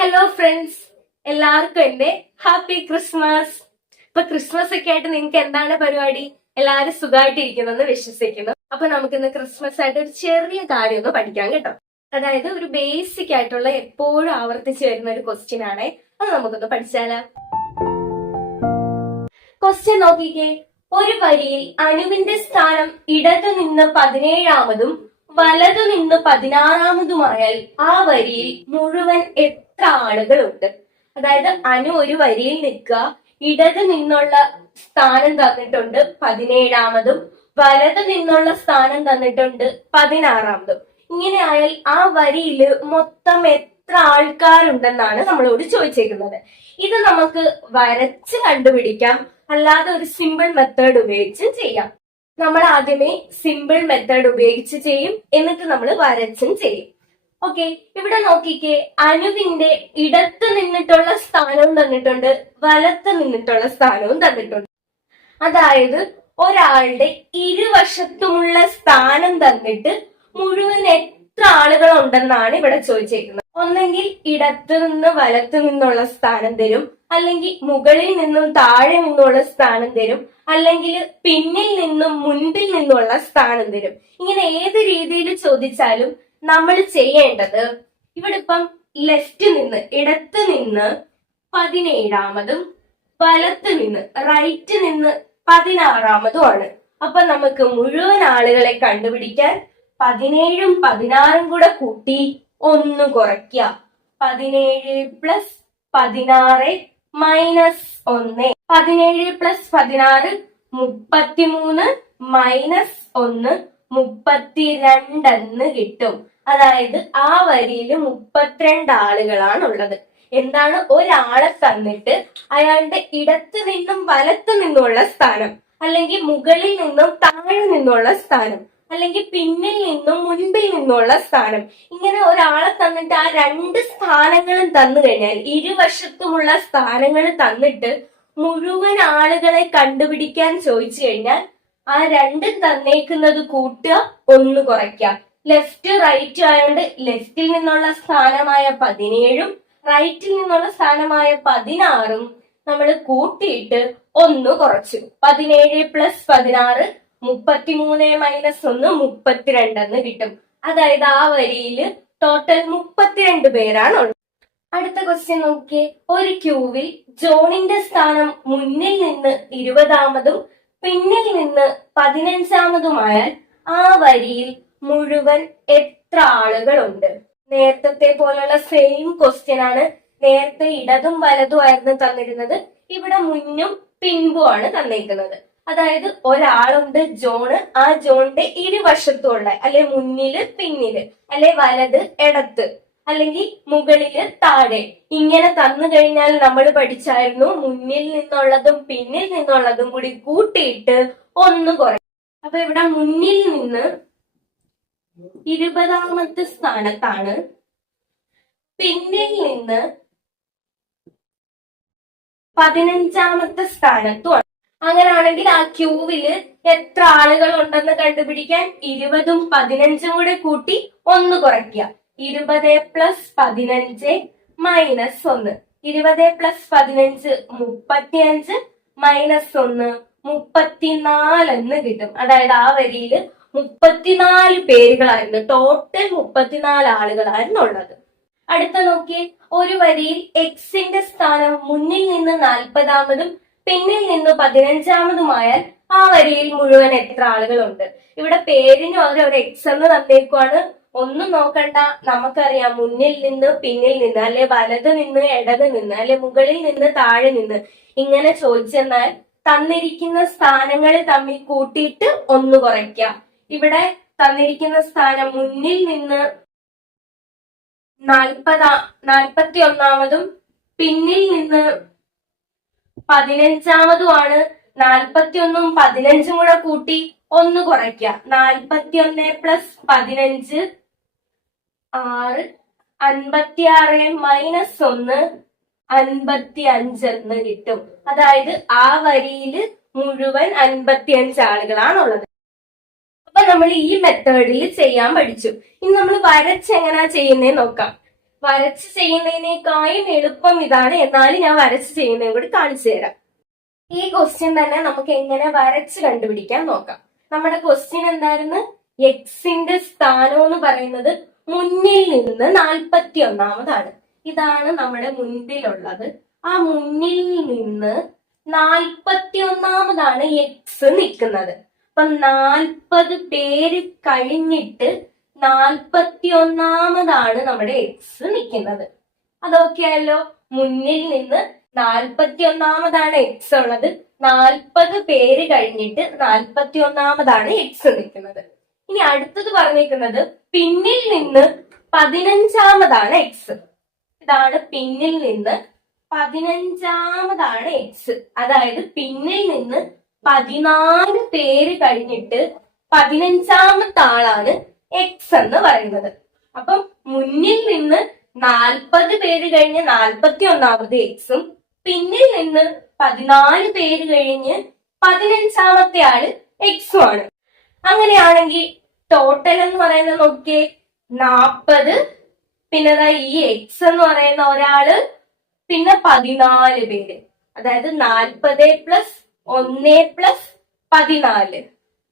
Hello friends, എല്ലാവർക്കും എന്റെ happy Christmas. ഇപ്പൊ ക്രിസ്മസ് ഒക്കെ ആയിട്ട് നിങ്ങൾക്ക് എന്താണ് പരിപാടി? എല്ലാവരും സുഖമായിട്ടിരിക്കുന്നെന്ന് വിശ്വസിക്കുന്നു. അപ്പൊ നമുക്കിന്ന് ക്രിസ്മസ് ആയിട്ട് ഒരു ചെറിയ കാര്യം ഒന്ന് പഠിക്കാം കേട്ടോ. അതായത് ഒരു ബേസിക് ആയിട്ടുള്ള എപ്പോഴും ആവർത്തിച്ചു വരുന്ന ഒരു ക്വസ്റ്റ്യൻ ആണേ. അത് നമുക്കൊന്ന് പഠിച്ചാലോ? ക്വസ്റ്റ്യൻ നോക്കിക്കേ. ഒരു വരിയിൽ അനുവിന്റെ സ്ഥാനം ഇടതു നിന്ന് 17-ാമതും വലതു നിന്ന് 16-ാമതുമായാൽ ആ വരിയിൽ മുഴുവൻ എത്ര ആളുകളുണ്ട്? അതായത് അനു ഒരു വരിയിൽ നിൽക്കുക, ഇടതു നിന്നുള്ള സ്ഥാനം തന്നിട്ടുണ്ട് 17-ാമതും വലതു നിന്നുള്ള സ്ഥാനം തന്നിട്ടുണ്ട് 16-ാമതും. ഇങ്ങനെ ആയാൽ ആ വരിയിൽ മൊത്തം എത്ര ആൾക്കാരുണ്ടെന്നാണ് നമ്മളോട് ചോദിച്ചേക്കുന്നത്. ഇത് നമുക്ക് വരച്ച് കണ്ടുപിടിക്കാം, അല്ലാതെ ഒരു സിമ്പിൾ മെത്തേഡ് ഉപയോഗിച്ച് ചെയ്യാം. നമ്മൾ ആദ്യമേ സിമ്പിൾ മെത്തേഡ് ഉപയോഗിച്ച് ചെയ്യും, എന്നിട്ട് നമ്മൾ വരച്ചും ചെയ്യും. ഓക്കെ, ഇവിടെ നോക്കിക്കേ. അനുവിന്റെ ഇടത്ത് നിന്നിട്ടുള്ള സ്ഥാനവും തന്നിട്ടുണ്ട്, വലത്ത് നിന്നിട്ടുള്ള സ്ഥാനവും തന്നിട്ടുണ്ട്. അതായത് ഒരാളുടെ ഇരുവശത്തുമുള്ള സ്ഥാനം തന്നിട്ട് മുഴുവൻ എത്ര ആളുകൾ ഉണ്ടെന്നാണ് ഇവിടെ ചോദിച്ചേക്കുന്നത്. ഒന്നെങ്കിൽ ഇടത്ത് നിന്ന് വലത്ത് നിന്നുള്ള സ്ഥാനം തരും, അല്ലെങ്കിൽ മുകളിൽ നിന്നും താഴെ നിന്നുള്ള സ്ഥാനം തരും, അല്ലെങ്കിൽ പിന്നിൽ നിന്നും മുൻപിൽ നിന്നുള്ള സ്ഥാനം തരും. ഇങ്ങനെ ഏത് രീതിയിൽ ചോദിച്ചാലും നമ്മൾ ചെയ്യേണ്ടത്, ഇവിടെ ഇപ്പം ലെഫ്റ്റ് നിന്ന് ഇടത്ത് നിന്ന് 17-ാമതും വലത്ത് നിന്ന് റൈറ്റ് നിന്ന് 16-ാമതുമാണ്. അപ്പൊ നമുക്ക് മുഴുവൻ ആളുകളെ കണ്ടുപിടിക്കാൻ 17ഉം 16ഉം കൂടെ കൂട്ടി 1 കുറയ്ക്കുക. 17 പ്ലസ് 16 മൈനസ് 1. 17 പ്ലസ് 16 33 മൈനസ് 1 32 എന്ന് കിട്ടും. അതായത് ആ വരിയിൽ 32 ആളുകളാണ് ഉള്ളത്. എന്താണ്? ഒരാളെ തന്നിട്ട് അയാളുടെ ഇടത്ത് നിന്നും വലത്ത് നിന്നുള്ള സ്ഥാനം, അല്ലെങ്കിൽ മുകളിൽ നിന്നും താഴെ നിന്നുള്ള സ്ഥാനം, അല്ലെങ്കിൽ പിന്നിൽ നിന്നും മുൻപിൽ നിന്നുള്ള സ്ഥാനം, ഇങ്ങനെ ഒരാളെ തന്നിട്ട് ആ 2 സ്ഥാനങ്ങളും തന്നു കഴിഞ്ഞാൽ, ഇരുവശത്തുമുള്ള സ്ഥാനങ്ങൾ തന്നിട്ട് മുഴുവൻ ആളുകളെ കണ്ടുപിടിക്കാൻ ചോദിച്ചു കഴിഞ്ഞാൽ ആ 2 തന്നേക്കുന്നത് കൂട്ടുക, 1 കുറയ്ക്കുക. ലെഫ്റ്റ് റൈറ്റ് ആയതുകൊണ്ട് ലെഫ്റ്റിൽ നിന്നുള്ള സ്ഥാനമായ 17ഉം റൈറ്റിൽ നിന്നുള്ള സ്ഥാനമായ 16ഉം നമ്മൾ കൂട്ടിയിട്ട് 1 കുറച്ചു. 17 പ്ലസ് 16 33 മൈനസ് 1 32 എന്ന് കിട്ടും. അതായത് ആ വരിയിൽ ടോട്ടൽ 32 പേരാണ് ഉള്ളത്. അടുത്ത ക്വസ്റ്റ്യൻ നോക്കിയേ. ഒരു ക്യൂവിൽ ജോണിന്റെ സ്ഥാനം മുന്നിൽ നിന്ന് 20-ാമതും പിന്നിൽ നിന്ന് 15-ാമതുമായാൽ ആ വരിയിൽ മുഴുവൻ എത്ര ആളുകളുണ്ട്? നേരത്തെ പോലുള്ള സെയിം ക്വസ്റ്റ്യൻ ആണ്. നേരത്തെ ഇടതും വലതും ആയിരുന്നു തന്നിരുന്നത്, ഇവിടെ മുന്നും പിൻപുമാണ് തന്നിരിക്കുന്നത്. അതായത് ഒരാളുണ്ട് ജോണ്, ആ ജോണിന്റെ ഇരുവശത്തുള്ള, അല്ലെ മുന്നില് പിന്നില്, അല്ലെ വലത് ഇടത്ത്, അല്ലെങ്കിൽ മുകളില് താഴെ, ഇങ്ങനെ തന്നു കഴിഞ്ഞാൽ നമ്മൾ പഠിച്ചായിരുന്നു മുന്നിൽ നിന്നുള്ളതും പിന്നിൽ നിന്നുള്ളതും കൂടി കൂട്ടിയിട്ട് 1 കുറയും. അപ്പൊ ഇവിടെ മുന്നിൽ നിന്ന് 20-ാമത്തെ സ്ഥാനത്താണ്, പിന്നിൽ നിന്ന് 15-ാമത്തെ സ്ഥാനത്തുമാണ്. അങ്ങനാണെങ്കിൽ ആ ക്യൂവില് എത്ര ആളുകൾ ഉണ്ടെന്ന് കണ്ടുപിടിക്കാൻ 20ഉം 15ഉം കൂടെ കൂട്ടി 1 കുറയ്ക്കുക. 20 പ്ലസ് 15 മൈനസ് 1. 20 പ്ലസ് 15 35 മൈനസ് 1 34 എന്ന് കിട്ടും. അതായത് ആ വരിയിൽ 34 പേരുകളായിരുന്നു, ടോട്ടൽ 34 ആളുകളായിരുന്നു ഉള്ളത്. അടുത്ത നോക്കിയേ. ഒരു വരിയിൽ എക്സിന്റെ സ്ഥാനം മുന്നിൽ നിന്ന് 40-ാമതും പിന്നിൽ നിന്ന് 15-ാമതുമായാൽ ആ വരിയിൽ മുഴുവൻ എത്ര ആളുകളുണ്ട്? ഇവിടെ പേരിന് പകരം ഒരു എക്സ് എന്ന് തന്നേക്കുവാണ്. ഒന്നും നോക്കണ്ട, നമുക്കറിയാം മുന്നിൽ നിന്ന് പിന്നിൽ നിന്ന്, അല്ലെ വലത് നിന്ന് ഇടത് നിന്ന്, അല്ലെ മുകളിൽ നിന്ന് താഴെ നിന്ന്, ഇങ്ങനെ ചോദിച്ചെന്നാൽ തന്നിരിക്കുന്ന സ്ഥാനങ്ങൾ തമ്മിൽ കൂട്ടിയിട്ട് 1 കുറയ്ക്കാം. ഇവിടെ തന്നിരിക്കുന്ന സ്ഥാനം മുന്നിൽ നിന്ന് 41-ാമതും പിന്നിൽ നിന്ന് 15-ാമതുമാണ്. 41ഉം 15ഉം കൂടെ കൂട്ടി 1 കുറയ്ക്കുക. 41 പ്ലസ് 15 6, 56 മൈനസ് 1 55 എന്ന് കിട്ടും. അതായത് ആ വരിയിൽ മുഴുവൻ 55 ആളുകളാണുള്ളത്. അപ്പൊ നമ്മൾ ഈ മെത്തേഡിൽ ചെയ്യാൻ പഠിച്ചു. ഇനി നമ്മൾ വരച്ച് എങ്ങനെയാ ചെയ്യുന്നേ നോക്കാം. വരച്ച് ചെയ്യുന്നതിനേക്കാളും എളുപ്പം ഇതാണ്. എന്നാലും ഞാൻ വരച്ച് ചെയ്യുന്നതും കൂടി കാണിച്ചു തരാം. ഈ ക്വസ്റ്റ്യൻ തന്നെ നമുക്ക് എങ്ങനെ വരച്ച് കണ്ടുപിടിക്കാൻ നോക്കാം. നമ്മുടെ ക്വസ്റ്റ്യൻ എന്തായിരുന്നു? എക്സിന്റെ സ്ഥാനം എന്ന് പറയുന്നത് മുന്നിൽ നിന്ന് 41-ാമതാണ്. ഇതാണ് നമ്മുടെ മുൻപിലുള്ളത്. ആ മുന്നിൽ നിന്ന് 41-ാമതാണ് എക്സ് നിൽക്കുന്നത്. അപ്പൊ 40 പേര് കഴിഞ്ഞിട്ട് 41-ാമതാണ് നമ്മുടെ എക്സ് നിൽക്കുന്നത്. അതൊക്കെ ആയല്ലോ. മുന്നിൽ നിന്ന് 41-ാമതാണ് എക്സ് ഉള്ളത്. 40 പേര് കഴിഞ്ഞിട്ട് 41-ാമതാണ് എക്സ് നിൽക്കുന്നത്. ഇനി അടുത്തത് പറഞ്ഞേക്കുന്നത് പിന്നിൽ നിന്ന് 15-ാമതാണ് എക്സ്. ഇതാണ് പിന്നിൽ നിന്ന് 15-ാമതാണ് എക്സ്. അതായത് പിന്നിൽ നിന്ന് 14 പേര് കഴിഞ്ഞിട്ട് 15-ാമത്തെ ആളാണ് എക്സ് എന്ന് പറയുന്നത്. അപ്പം മുന്നിൽ നിന്ന് 40 പേര് കഴിഞ്ഞ് 41-ാമത് എക്സും പിന്നിൽ നിന്ന് 14 പേര് കഴിഞ്ഞ് 15-ാമത്തെ ആള് എക്സും ആണ്. അങ്ങനെയാണെങ്കിൽ ടോട്ടൽ എന്ന് പറയുന്നത് നോക്കിയേ, 40, പിന്നെ ഈ എക്സ് എന്ന് പറയുന്ന ഒരാള്, പിന്നെ 14 പേര്. അതായത് 40 + 1 + 14.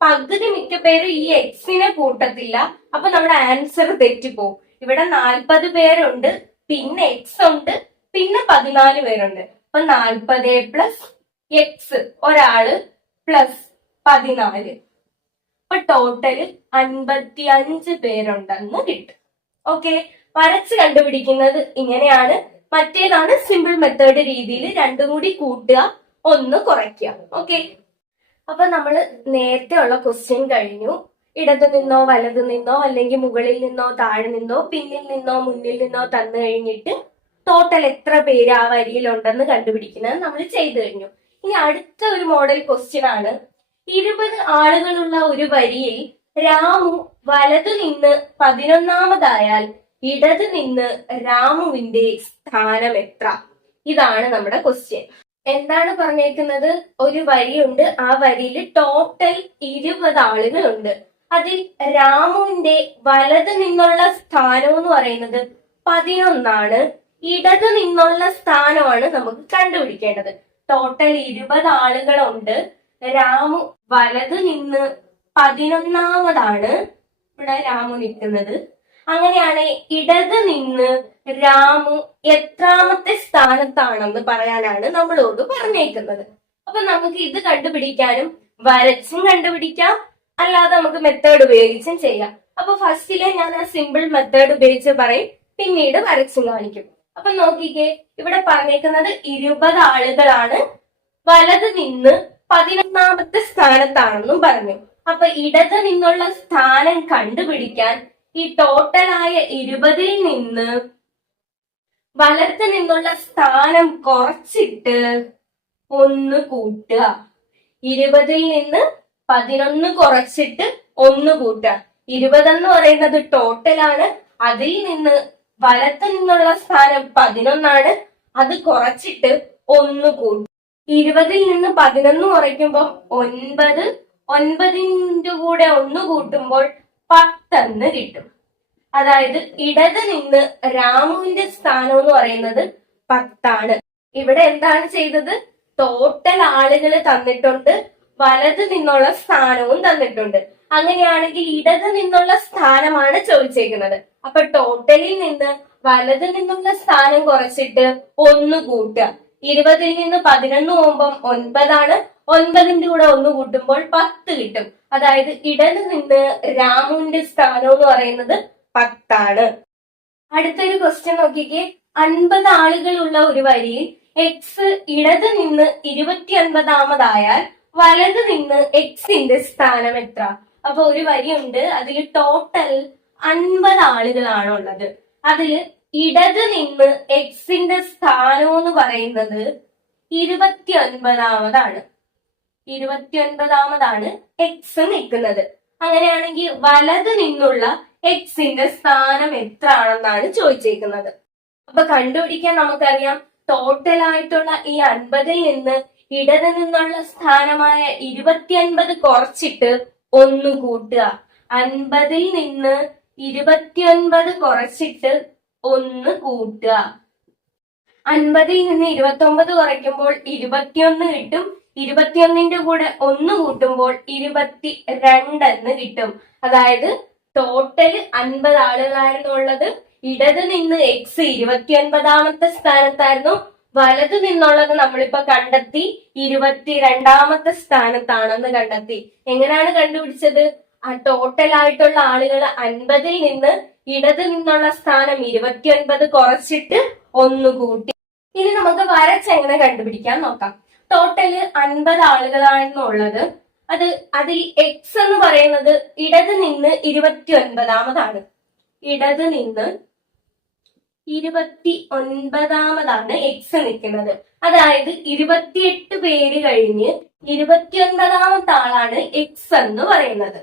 പകുതി മിക്ക പേര് ഈ എക്സിനെ കൂട്ടത്തില്ല. അപ്പൊ നമ്മുടെ ആൻസർ തെറ്റിപ്പോവും. ഇവിടെ 40 പേരുണ്ട്, പിന്നെ എക്സ് ഉണ്ട്, പിന്നെ 14 പേരുണ്ട്. അപ്പൊ 40 + എക്സ് ഒരാള് പ്ലസ് 14. അപ്പൊ ടോട്ടല് 55 പേരുണ്ടെന്ന് കിട്ടും. ഓക്കെ, വരച്ച് കണ്ടുപിടിക്കുന്നത് ഇങ്ങനെയാണ്. മറ്റേതാണ് സിമ്പിൾ മെത്തേഡ് രീതിയിൽ 2 കൂടി കൂട്ടുക, 1 കുറയ്ക്കുക. ഓക്കെ, അപ്പൊ നമ്മള് നേരത്തെ ഉള്ള ക്വസ്റ്റ്യൻ കഴിഞ്ഞു. ഇടതു നിന്നോ വലതു നിന്നോ അല്ലെങ്കിൽ മുകളിൽ നിന്നോ താഴെ നിന്നോ പിന്നിൽ നിന്നോ മുന്നിൽ നിന്നോ തന്നു കഴിഞ്ഞിട്ട് ടോട്ടൽ എത്ര പേര് ആ വരിയിൽ ഉണ്ടെന്ന് കണ്ടുപിടിക്കുന്നത് നമ്മൾ ചെയ്തു കഴിഞ്ഞു. ഇനി അടുത്ത ഒരു മോഡൽ ക്വസ്റ്റ്യൻ ആണ്. 20 ആളുകളുള്ള ഒരു വരിയിൽ രാമു വലതു നിന്ന് 11-ാമതായാൽ ഇടത് നിന്ന് രാമുവിന്റെ സ്ഥാനം എത്ര? ഇതാണ് നമ്മുടെ ക്വസ്റ്റ്യൻ. എന്താണ് പറഞ്ഞേക്കുന്നത്? ഒരു വരിയുണ്ട്, ആ വരിയിൽ ടോട്ടൽ 20 ആളുകളുണ്ട്. അതിൽ രാമുവിന്റെ വലത് നിന്നുള്ള സ്ഥാനം എന്ന് പറയുന്നത് 11 ഇടത് നിന്നുള്ള സ്ഥാനമാണ് നമുക്ക് കണ്ടുപിടിക്കേണ്ടത്. ടോട്ടൽ 20 ആളുകളുണ്ട്. രാമു വലത് നിന്ന് 11-ാമതാണ് ഇവിടെ രാമു നിൽക്കുന്നത്. അങ്ങനെയാണ് ഇടത് നിന്ന് രാമു എത്രാമത്തെ സ്ഥാനത്താണെന്ന് പറയാനാണ് നമ്മളോട് പറഞ്ഞേക്കുന്നത്. അപ്പൊ നമുക്ക് ഇത് കണ്ടുപിടിക്കാനും വരച്ചും കണ്ടുപിടിക്കാം, അല്ലാതെ നമുക്ക് മെത്തേഡ് ഉപയോഗിച്ചും ചെയ്യാം. അപ്പൊ ഫസ്റ്റിലെ ഞാൻ ആ സിമ്പിൾ മെത്തേഡ് ഉപയോഗിച്ച് പറയും, പിന്നീട് വരച്ചും കാണിക്കും. അപ്പൊ നോക്കിക്കേ, ഇവിടെ പറഞ്ഞേക്കുന്നത് 20 ആളുകളാണ്, വലത് നിന്ന് 11-ാമത്തെ സ്ഥാനത്താണെന്നും പറഞ്ഞു. അപ്പൊ ഇടത് നിന്നുള്ള സ്ഥാനം കണ്ടുപിടിക്കാൻ ഈ ടോട്ടലായ 20-ൽ നിന്ന് വലത്ത് നിന്നുള്ള സ്ഥാനം കുറച്ചിട്ട് 1 കൂട്ടുക. 20-ൽ നിന്ന് 11 കുറച്ചിട്ട് 1 കൂട്ടുക. 20 എന്ന് പറയുന്നത് ടോട്ടലാണ്. അതിൽ നിന്ന് വലത്ത് നിന്നുള്ള സ്ഥാനം 11, അത് കുറച്ചിട്ട് 1 കൂട്ടും. 20-ൽ നിന്ന് 11 കുറയ്ക്കുമ്പോ 9, 9ന്റെ കൂടെ 1 കൂട്ടുമ്പോൾ 10 എന്ന് കിട്ടും. അതായത് ഇടത് നിന്ന് രാമുവിന്റെ സ്ഥാനം എന്ന് പറയുന്നത് 10. ഇവിടെ എന്താണ് ചെയ്തത്? ടോട്ടൽ ആളുകൾ തന്നിട്ടുണ്ട്, വലത് നിന്നുള്ള സ്ഥാനവും തന്നിട്ടുണ്ട്. അങ്ങനെയാണെങ്കിൽ ഇടത് നിന്നുള്ള സ്ഥാനമാണ് ചോദിച്ചേക്കുന്നത്. അപ്പൊ ടോട്ടലിൽ നിന്ന് വലത് നിന്നുള്ള സ്ഥാനം കുറച്ചിട്ട് 1 കൂട്ടുക. 20-ൽ നിന്ന് 11 പോകുമ്പോൾ 9, 9ന്റെ കൂടെ 1 കൂട്ടുമ്പോൾ 10 കിട്ടും. അതായത് ഇടത് നിന്ന് രാമുവിന്റെ സ്ഥാനം എന്ന് പറയുന്നത് 10. അടുത്തൊരു ക്വസ്റ്റ്യൻ നോക്കിക്കേ. 50 ആളുകളുള്ള ഒരു വരിയിൽ എക്സ് ഇടത് നിന്ന് 29-ാമതായാൽ വലത് നിന്ന് എക്സിന്റെ സ്ഥാനം എത്ര? അപ്പൊ ഒരു വരിയുണ്ട്, അതിൽ ടോട്ടൽ 50 ആളുകളാണ് ഉള്ളത്. അതില് ഇടത് നിന്ന് എക്സിന്റെ സ്ഥാനം എന്ന് പറയുന്നത് 29-ാമതാണ്. 29-ാമതാണ് എക്സ് നിൽക്കുന്നത്. അങ്ങനെയാണെങ്കിൽ വലത് നിന്നുള്ള എക്സിന്റെ സ്ഥാനം എത്ര ആണെന്നാണ് ചോദിച്ചേക്കുന്നത്. അപ്പൊ കണ്ടുപിടിക്കാൻ നമുക്കറിയാം, ടോട്ടൽ ആയിട്ടുള്ള ഈ 50-ൽ നിന്ന് ഇടത് നിന്നുള്ള സ്ഥാനമായ 29 കുറച്ചിട്ട് 1 കൂട്ടുക. 50-ൽ നിന്ന് 29 കുറച്ചിട്ട് 1 കൂട്ടുക. 50ൽ നിന്ന് 29 കുറയ്ക്കുമ്പോൾ 21 കിട്ടും. 21ന്റെ കൂടെ 1 കൂട്ടുമ്പോൾ 22 എന്ന് കിട്ടും. അതായത് ടോട്ടൽ 50 ആളുകളായിരുന്നു ഉള്ളത്. ഇടത് നിന്ന് എക്സ് 29ാമത്തെ സ്ഥാനത്തായിരുന്നു. വലതു നിന്നുള്ളത് നമ്മളിപ്പോ കണ്ടെത്തി 22ാമത്തെ സ്ഥാനത്താണെന്ന് കണ്ടെത്തി. എങ്ങനെയാണ് കണ്ടുപിടിച്ചത്? ആ ടോട്ടൽ ആയിട്ടുള്ള ആളുകൾ 50ൽ നിന്ന് ഇടത് നിന്നുള്ള സ്ഥാനം 29 കുറച്ചിട്ട് 1 കൂട്ടി. ഇനി നമുക്ക് വരച്ചെങ്ങനെ കണ്ടുപിടിക്കാൻ നോക്കാം. ടോട്ടല് 50 ആളുകളാണെന്നുള്ളത്. അതിൽ എക്സ് എന്ന് പറയുന്നത് ഇടത് നിന്ന് 29ാമതാണ്. ഇടത് നിന്ന് 29ാമതാണ് എക്സ് നിൽക്കുന്നത്. അതായത് 28 പേര് കഴിഞ്ഞ് 29ാമത്തെ ആളാണ് എക്സ് എന്ന് പറയുന്നത്.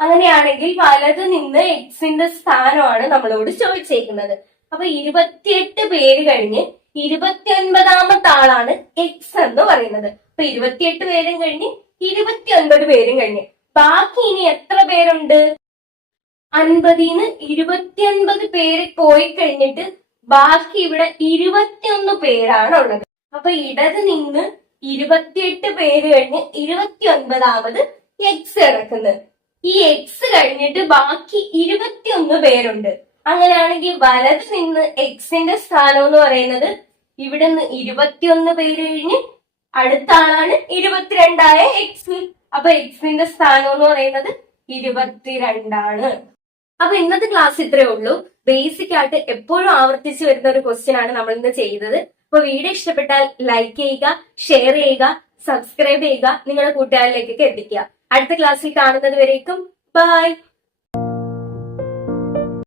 അങ്ങനെയാണെങ്കിൽ വലത് നിന്ന് എക്സിന്റെ സ്ഥാനമാണ് നമ്മളോട് ചോദിച്ചേക്കുന്നത്. അപ്പൊ 28 പേര് കഴിഞ്ഞ് 29ാമത്തെ ആളാണ് എക്സ് എന്ന് പറയുന്നത്. അപ്പൊ 28 പേരും കഴിഞ്ഞ് 29 പേരും കഴിഞ്ഞ് ബാക്കി ഇനി എത്ര പേരുണ്ട്? 50ന്ന് 29 പേര് പോയി കഴിഞ്ഞിട്ട് ബാക്കി ഇവിടെ 21 പേരാണ് ഉള്ളത്. അപ്പൊ ഇടത് നിന്ന് 28 പേര് കഴിഞ്ഞ് 29ാമത് എക്സ് കിടക്കുന്നത്. ഈ എക്സ് കഴിഞ്ഞിട്ട് ബാക്കി 21 പേരുണ്ട്. അങ്ങനെയാണെങ്കിൽ വലത് നിന്ന് എക്സിന്റെ സ്ഥാനം എന്ന് പറയുന്നത് ഇവിടുന്ന് 21 പേര് കഴിഞ്ഞ് അടുത്ത ആളാണ് 22ആയ എക്സ്. അപ്പൊ എക്സിന്റെ സ്ഥാനം എന്ന് പറയുന്നത് 22ആണ്. അപ്പൊ ഇന്നത്തെ ക്ലാസ് ഇത്രയേ ഉള്ളൂ. ബേസിക് ആയിട്ട് എപ്പോഴും ആവർത്തിച്ച് വരുന്ന ഒരു ക്വസ്റ്റ്യൻ ആണ് നമ്മൾ ഇന്ന് ചെയ്തത്. അപ്പൊ വീഡിയോ ഇഷ്ടപ്പെട്ടാൽ ലൈക്ക് ചെയ്യുക, ഷെയർ ചെയ്യുക, സബ്സ്ക്രൈബ് ചെയ്യുക, നിങ്ങളുടെ കൂട്ടുകാരിലേക്കൊക്കെ എത്തിക്കുക. അടുത്ത ക്ലാസ്സിൽ കാണുന്നത് വരേക്കും ബൈ.